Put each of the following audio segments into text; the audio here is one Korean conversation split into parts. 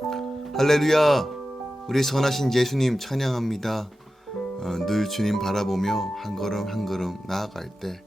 할렐루야! 우리 선하신 예수님 찬양합니다. 늘 주님 바라보며 한 걸음 한 걸음 나아갈 때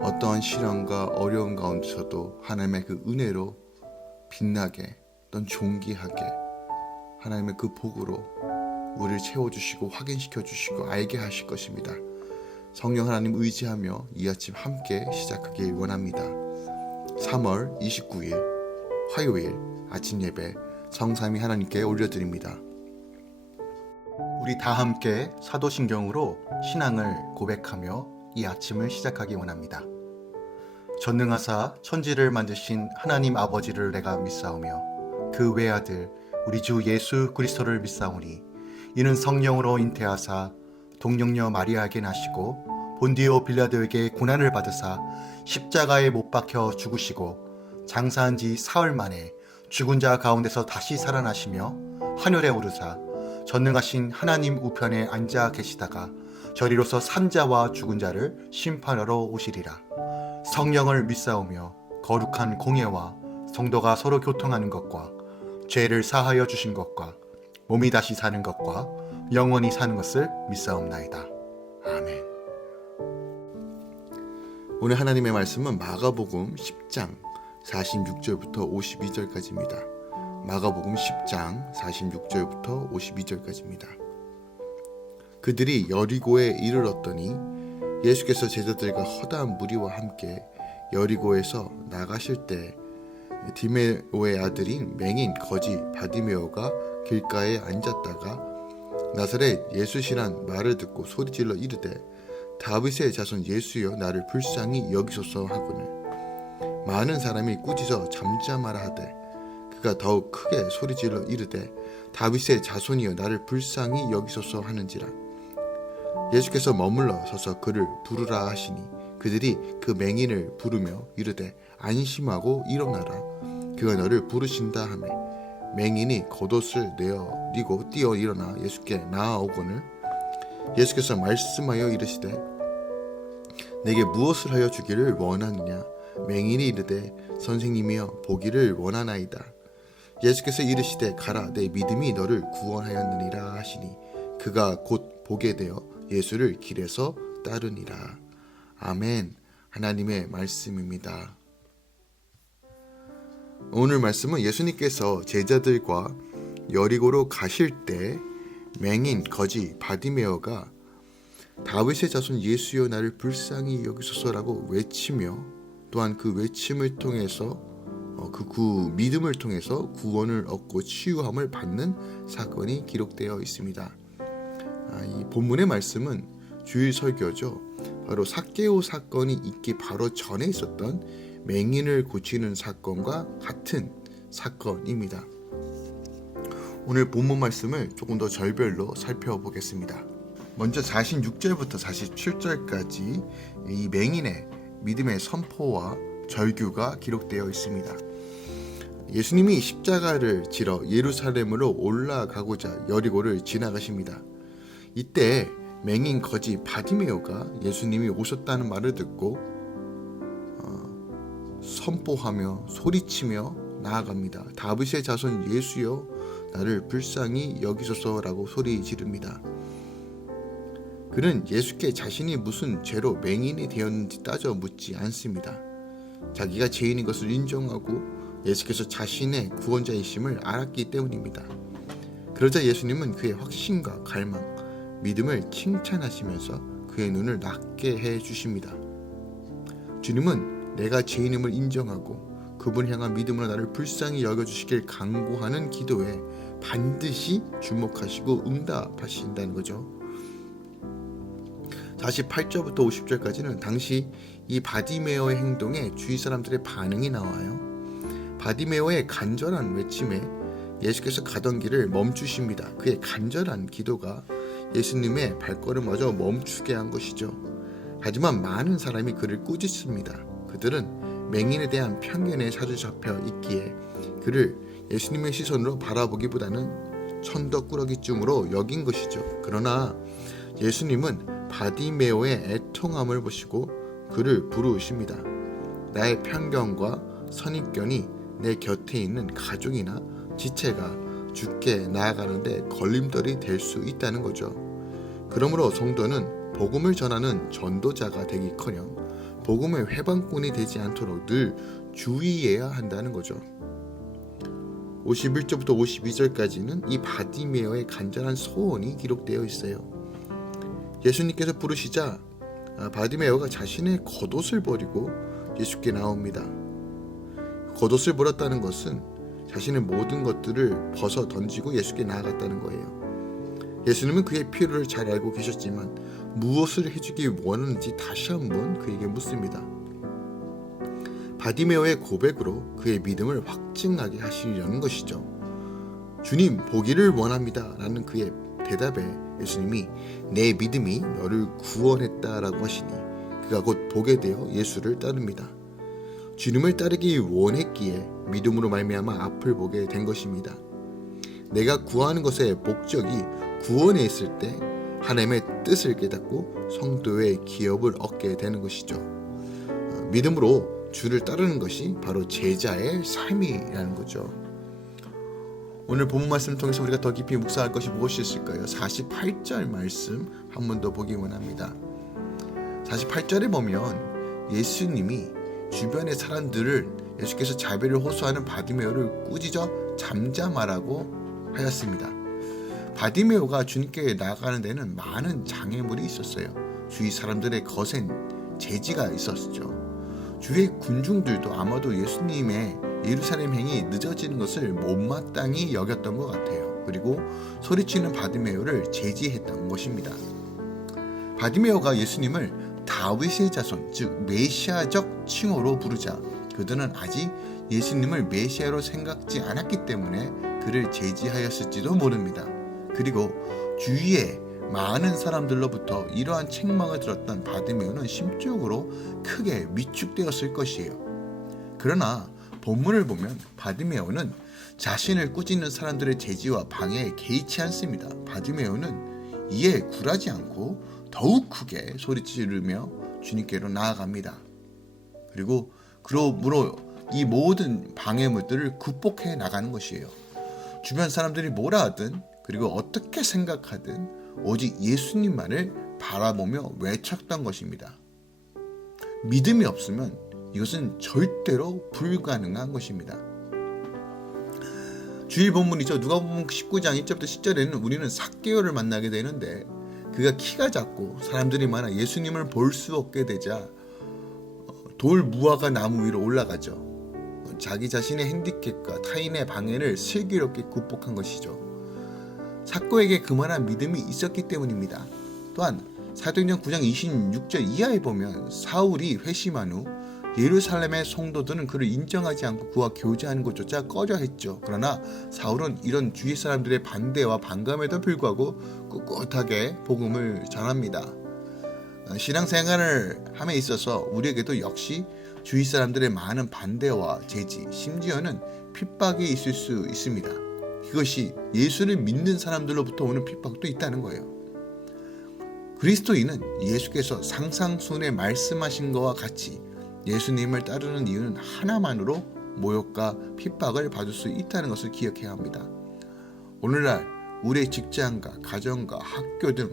어떠한 시련과 어려움 가운데서도 하나님의 그 은혜로 빛나게 또는 존귀하게 하나님의 그 복으로 우리를 채워주시고 확인시켜주시고 알게 하실 것입니다. 성령 하나님 의지하며 이 아침 함께 시작하길 원합니다. 3월 29일 화요일 아침 예배 성삼위 하나님께 올려드립니다. 우리 다 함께 사도신경으로 신앙을 고백하며 이 아침을 시작하기 원합니다. 전능하사 천지를 만드신 하나님 아버지를 내가 믿사오며 그 외아들 우리 주 예수 그리스도를 믿사오니 이는 성령으로 잉태하사 동정녀 마리아에게 나시고 본디오 빌라도에게 고난을 받으사 십자가에 못 박혀 죽으시고 장사한 지 사흘 만에 죽은 자 가운데서 다시 살아나시며 하늘에 오르사 전능하신 하나님 우편에 앉아 계시다가 저리로서 산자와 죽은 자를 심판하러 오시리라. 성령을 믿사오며 거룩한 공예와 성도가 서로 교통하는 것과 죄를 사하여 주신 것과 몸이 다시 사는 것과 영원히 사는 것을 믿사옵나이다. 아멘. 오늘 하나님의 말씀은 마가복음 10장 46절부터 52절까지입니다. 마가복음 10장 46절부터 52절까지입니다. 그들이 여리고에 이르렀더니 예수께서 제자들과 허다한 무리와 함께 여리고에서 나가실 때 디메오의 아들인 맹인 거지 바디메오가 길가에 앉았다가 나사렛 예수시란 말을 듣고 소리질러 이르되 다윗의 자손 예수여 나를 불쌍히 여기소서 하거늘 많은 사람이 꾸짖어 잠잠하라 하되 그가 더욱 크게 소리질러 이르되 다윗의 자손이여 나를 불쌍히 여기소서 하는지라. 예수께서 머물러 서서 그를 부르라 하시니 그들이 그 맹인을 부르며 이르되 안심하고 일어나라 그가 너를 부르신다 하매 맹인이 겉옷을 내어리고 뛰어 일어나 예수께 나아오거늘 예수께서 말씀하여 이르시되 내게 무엇을 하여 주기를 원하느냐. 맹인이 이르되 선생님이여 보기를 원하나이다. 예수께서 이르시되 가라 내 믿음이 너를 구원하였느니라 하시니 그가 곧 보게 되어 예수를 길에서 따르니라. 아멘. 하나님의 말씀입니다. 오늘 말씀은 예수님께서 제자들과 여리고로 가실 때 맹인 거지 바디메오가 다윗의 자손 예수여 나를 불쌍히 여기소서라고 외치며 또한 그 외침을 통해서 그 믿음을 통해서 구원을 얻고 치유함을 받는 사건이 기록되어 있습니다. 이 본문의 말씀은 주일 설교죠. 바로 삭개오 사건이 있기 바로 전에 있었던 맹인을 고치는 사건과 같은 사건입니다. 오늘 본문 말씀을 조금 더 절별로 살펴보겠습니다. 먼저 46절부터 47절까지 이 맹인의 믿음의 선포와 절규가 기록되어 있습니다. 예수님이 십자가를 지러 예루살렘으로 올라가고자 여리고를 지나가십니다. 이때 맹인 거지 바디메오가 예수님이 오셨다는 말을 듣고 선포하며 소리치며 나아갑니다. 다윗의 자손 예수여 나를 불쌍히 여기소서라고 소리 지릅니다. 그는 예수께 자신이 무슨 죄로 맹인이 되었는지 따져 묻지 않습니다. 자기가 죄인인 것을 인정하고 예수께서 자신의 구원자이심을 알았기 때문입니다. 그러자 예수님은 그의 확신과 갈망, 믿음을 칭찬하시면서 그의 눈을 낫게 해주십니다. 주님은 내가 죄인임을 인정하고 그분 향한 믿음으로 나를 불쌍히 여겨주시길 간구하는 기도에 반드시 주목하시고 응답하신다는 거죠. 48절부터 50절까지는 당시 이 바디메오의 행동에 주위 사람들의 반응이 나와요. 바디메오의 간절한 외침에 예수께서 가던 길을 멈추십니다. 그의 간절한 기도가 예수님의 발걸음마저 멈추게 한 것이죠. 하지만 많은 사람이 그를 꾸짖습니다. 그들은 맹인에 대한 편견에 사로잡혀 있기에 그를 예수님의 시선으로 바라보기보다는 천덕꾸러기쯤으로 여긴 것이죠. 그러나 예수님은 바디메오의 애통함을 보시고 그를 부르십니다. 나의 편견과 선입견이 내 곁에 있는 가족이나 지체가 주께 나아가는데 걸림돌이 될 수 있다는 거죠. 그러므로 성도는 복음을 전하는 전도자가 되기커녕 복음의 회방꾼이 되지 않도록 늘 주의해야 한다는 거죠. 51절부터 52절까지는 이 바디메어의 간절한 소원이 기록되어 있어요. 예수님께서 부르시자 바디메어가 자신의 겉옷을 버리고 예수께 나옵니다. 겉옷을 버렸다는 것은 자신의 모든 것들을 벗어 던지고 예수께 나아갔다는 거예요. 예수님은 그의 필요를 잘 알고 계셨지만 무엇을 해주기 원하는지 다시 한번 그에게 묻습니다. 바디메어의 고백으로 그의 믿음을 확증하게 하시려는 것이죠. 주님, 보기를 원합니다 라는 그의 대답에 예수님이 내 믿음이 너를 구원했다라고 하시니 그가 곧 보게 되어 예수를 따릅니다. 주님을 따르기 원했기에 믿음으로 말미암아 앞을 보게 된 것입니다. 내가 구하는 것의 목적이 구원에 있을 때 하나님의 뜻을 깨닫고 성도의 기업을 얻게 되는 것이죠. 믿음으로 주를 따르는 것이 바로 제자의 삶이라는 거죠. 오늘 본문 말씀을 통해서 우리가 더 깊이 묵상할 것이 무엇이 있을까요? 48절 말씀 한 번 더 보기 원합니다. 48절에 보면 예수님이 주변의 사람들을 예수께서 자비를 호소하는 바디메오를 꾸짖어 잠잠하라고 하였습니다. 바디메오가 주님께 나아가는 데는 많은 장애물이 있었어요. 주위 사람들의 거센 제지가 있었죠. 주위의 군중들도 아마도 예수님의 예루살렘 행이 늦어지는 것을 못마땅히 여겼던 것 같아요. 그리고 소리치는 바디메오를 제지했던 것입니다. 바디메오가 예수님을 다윗의 자손, 즉 메시아적 칭호로 부르자 그들은 아직 예수님을 메시아로 생각지 않았기 때문에 그를 제지하였을지도 모릅니다. 그리고 주위에 많은 사람들로부터 이러한 책망을 들었던 바디메오는 심적으로 크게 위축되었을 것이에요. 그러나 본문을 보면 바디메오는 자신을 꾸짖는 사람들의 제지와 방해에 개의치 않습니다. 바디메오는 이에 굴하지 않고 더욱 크게 소리지르며 주님께로 나아갑니다. 그리고 그러므로 이 모든 방해물들을 극복해 나가는 것이에요. 주변 사람들이 뭐라 하든 그리고 어떻게 생각하든 오직 예수님만을 바라보며 외쳤던 것입니다. 믿음이 없으면 이것은 절대로 불가능한 것입니다. 주일 본문이죠. 누가복음 19장 1절부터 10절에는 우리는 삭개오를 만나게 되는데 그가 키가 작고 사람들이 많아 예수님을 볼 수 없게 되자 돌 무화과 나무 위로 올라가죠. 자기 자신의 핸디캡과 타인의 방해를 슬기롭게 극복한 것이죠. 삭개오에게 그만한 믿음이 있었기 때문입니다. 또한 사도행전 9장 26절 이하에 보면 사울이 회심한 후 예루살렘의 성도들은 그를 인정하지 않고 그와 교제하는 것조차 꺼려 했죠. 그러나 사울은 이런 주위 사람들의 반대와 반감에도 불구하고 꿋꿋하게 복음을 전합니다. 신앙생활을 함에 있어서 우리에게도 역시 주위 사람들의 많은 반대와 제지, 심지어는 핍박이 있을 수 있습니다. 그것이 예수를 믿는 사람들로부터 오는 핍박도 있다는 거예요. 그리스도인은 예수께서 상상순에 말씀하신 것과 같이 예수님을 따르는 이유는 하나만으로 모욕과 핍박을 받을 수 있다는 것을 기억해야 합니다. 오늘날 우리의 직장과 가정과 학교 등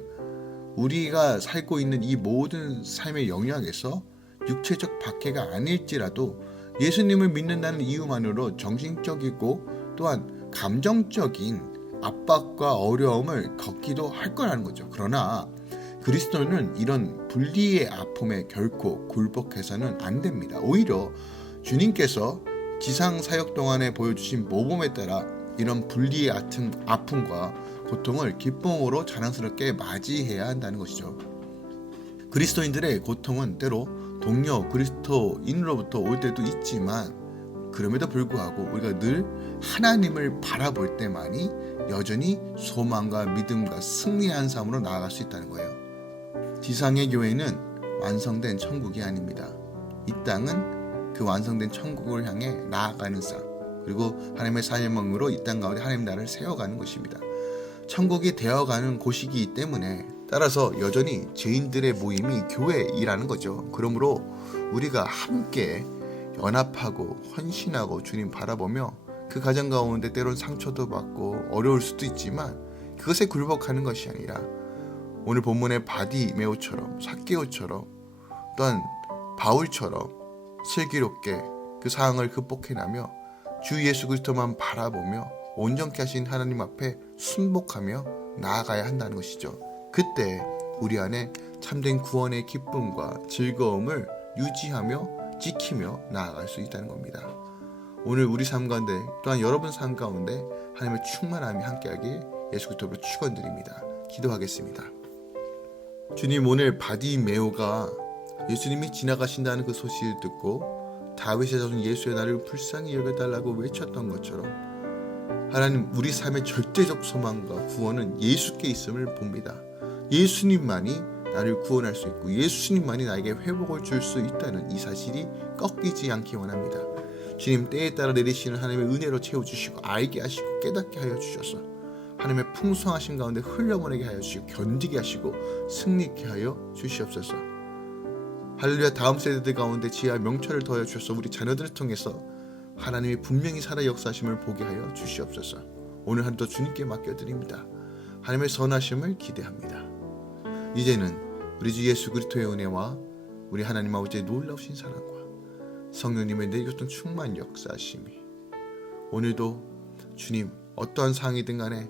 우리가 살고 있는 이 모든 삶의 영역에서 육체적 박해가 아닐지라도 예수님을 믿는다는 이유만으로 정신적이고 또한 감정적인 압박과 어려움을 겪기도 할 거라는 거죠. 그러나 그리스도는 이런 분리의 아픔에 결코 굴복해서는 안 됩니다. 오히려 주님께서 지상 사역 동안에 보여주신 모범에 따라 이런 분리의 아픔과 고통을 기쁨으로 자랑스럽게 맞이해야 한다는 것이죠. 그리스도인들의 고통은 때로 동료 그리스도인으로부터 올 때도 있지만 그럼에도 불구하고 우리가 늘 하나님을 바라볼 때만이 여전히 소망과 믿음과 승리한 삶으로 나아갈 수 있다는 거예요. 지상의 교회는 완성된 천국이 아닙니다. 이 땅은 그 완성된 천국을 향해 나아가는 삶, 그리고 하나님의 사명으로 이 땅 가운데 하나님 나라를 세워가는 것입니다. 천국이 되어가는 곳이기 때문에 따라서 여전히 죄인들의 모임이 교회이라는 거죠. 그러므로 우리가 함께 연합하고 헌신하고 주님 바라보며 그 가정 가운데 때론 상처도 받고 어려울 수도 있지만 그것에 굴복하는 것이 아니라 오늘 본문의 바디메오처럼 삭개오처럼 또한 바울처럼 슬기롭게 그 상황을 극복해나며 주 예수 그리스도만 바라보며 온전케 하신 하나님 앞에 순복하며 나아가야 한다는 것이죠. 그때 우리 안에 참된 구원의 기쁨과 즐거움을 유지하며 지키며 나아갈 수 있다는 겁니다. 오늘 우리 삶 가운데 또한 여러분 삶 가운데 하나님의 충만함이 함께하길 예수 그리스도로 축원드립니다. 기도하겠습니다. 주님, 오늘 바디메오가 예수님이 지나가신다는 그 소식을 듣고 다윗의 자손 예수의 나를 불쌍히 여겨달라고 외쳤던 것처럼 하나님, 우리 삶의 절대적 소망과 구원은 예수께 있음을 봅니다. 예수님만이 나를 구원할 수 있고 예수님만이 나에게 회복을 줄 수 있다는 이 사실이 꺾이지 않기 원합니다. 주님, 때에 따라 내리시는 하나님의 은혜로 채워주시고 알게 하시고 깨닫게 하여 주셔서 하나님의 풍성하신 가운데 흘려보내게 하여 주시고 견디게 하시고 승리케 하여 주시옵소서. 할렐루야. 다음 세대들 가운데 지혜와 명철을 더하여 주셔서 우리 자녀들을 통해서 하나님이 분명히 살아 역사하심을 보게 하여 주시옵소서. 오늘 하루도 주님께 맡겨드립니다. 하나님의 선하심을 기대합니다. 이제는 우리 주 예수 그리스도의 은혜와 우리 하나님 아버지의 놀라우신 사랑과 성령님의 내리셨던 충만 역사하심이 오늘도 주님 어떠한 상황이든 간에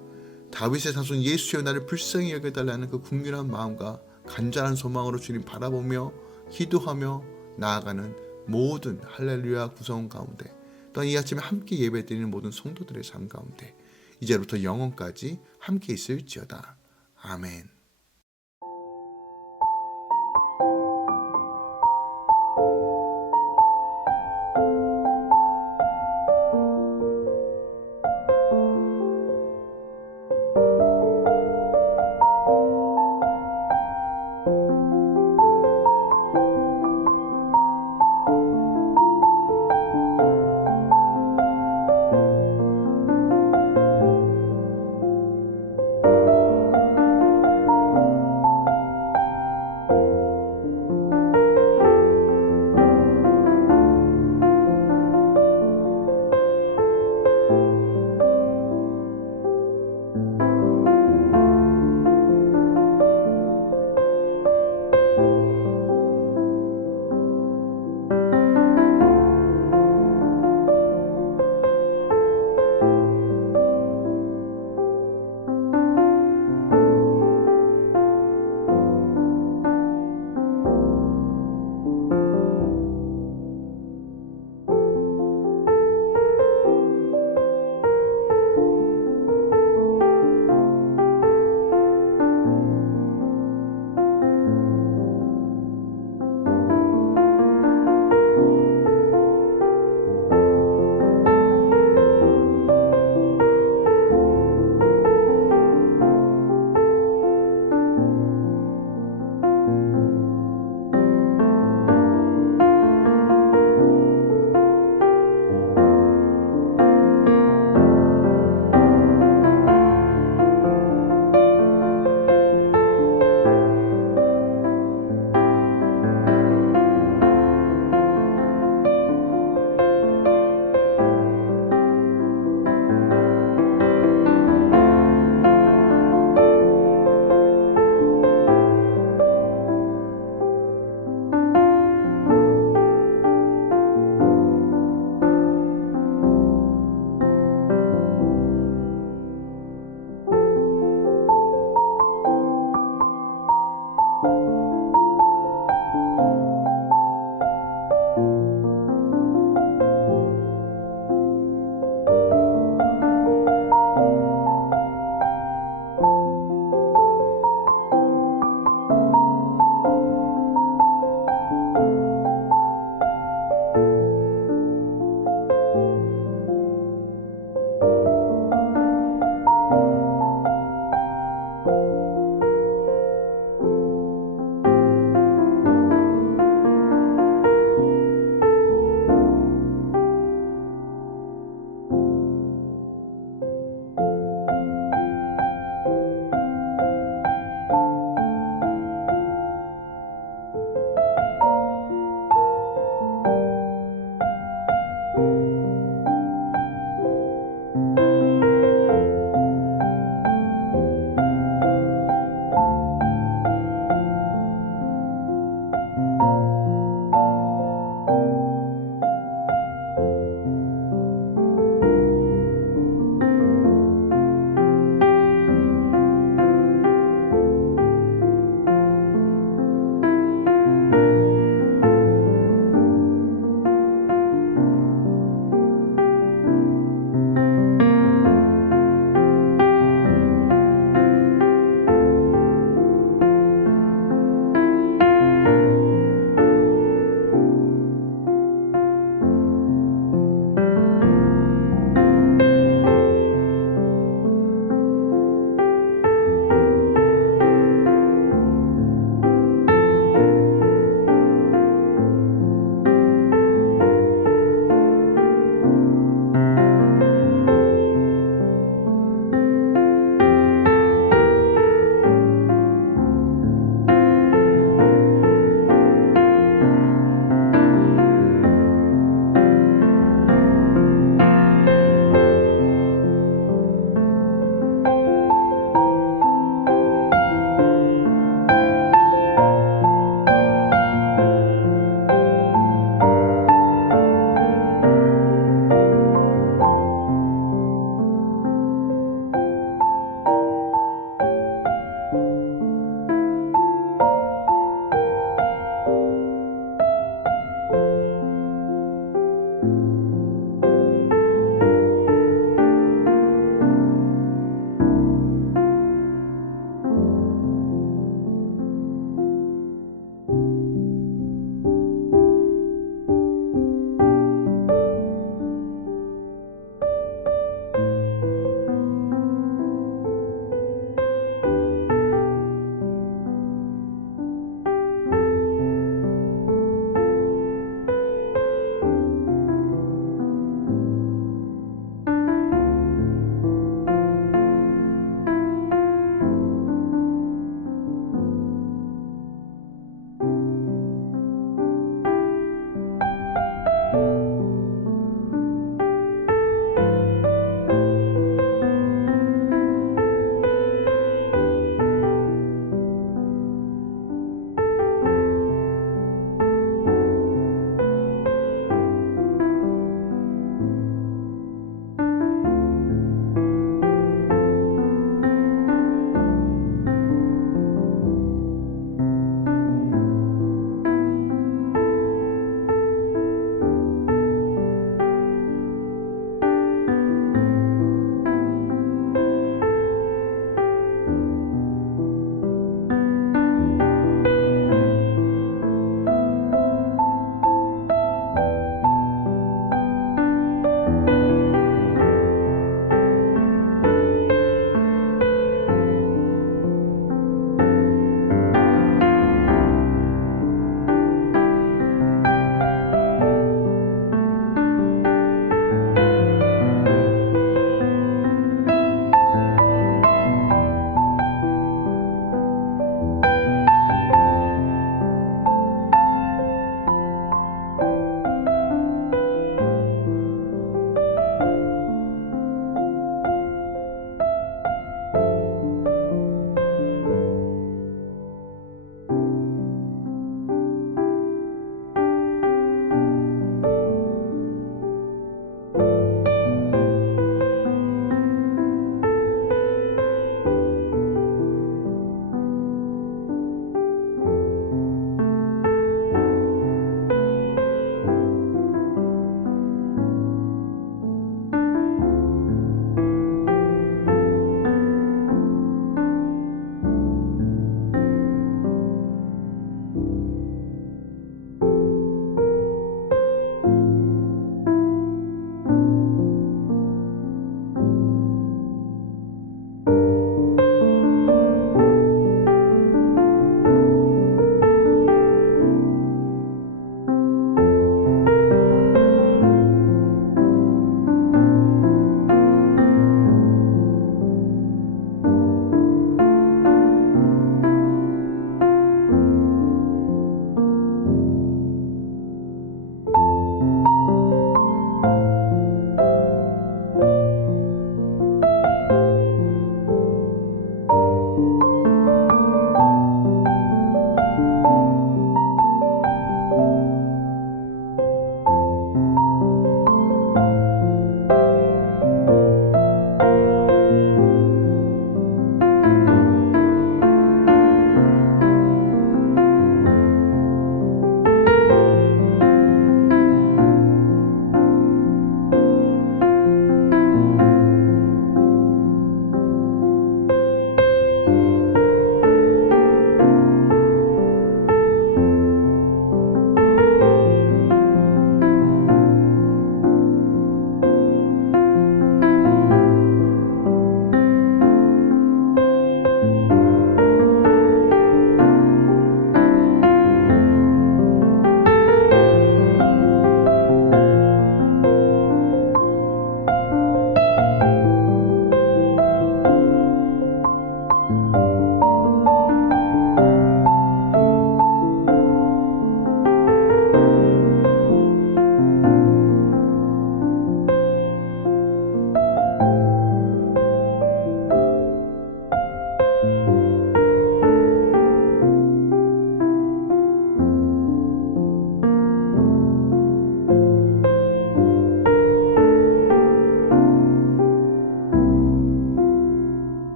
다윗의 자손 예수의 나를 불쌍히 여겨달라는 그 궁핍한 마음과 간절한 소망으로 주님 바라보며 기도하며 나아가는 모든 할렐루야 구성 가운데 또한 이 아침에 함께 예배드리는 모든 성도들의 삶 가운데 이제부터 영원까지 함께 있을지어다. 아멘.